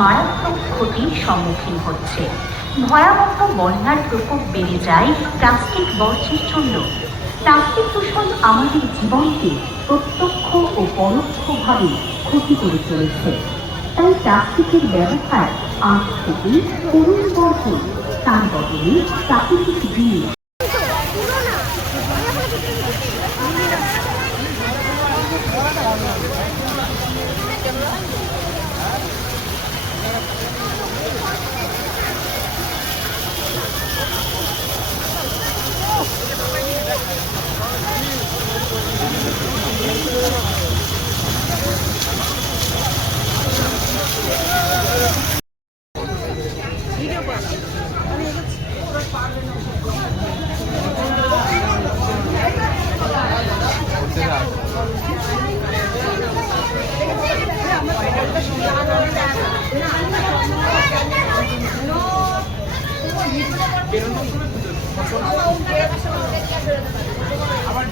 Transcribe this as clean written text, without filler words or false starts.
মারাত্মক ক্ষতির সম্মুখীন হচ্ছে। ভয়াবহ বন্যার প্রকোপ বেড়ে যায় প্লাস্টিক বর্জ্যের জন্য। প্লাস্টিক দূষণ আমাদের জীবনকে প্রত্যক্ষ ও পরোক্ষভাবে ক্ষতি করে চলেছে। তাই প্লাস্টিকের ব্যবহার আজ থেকে করুন বর্জন, তার বদলে প্রাকৃতিক জিনিস। আবার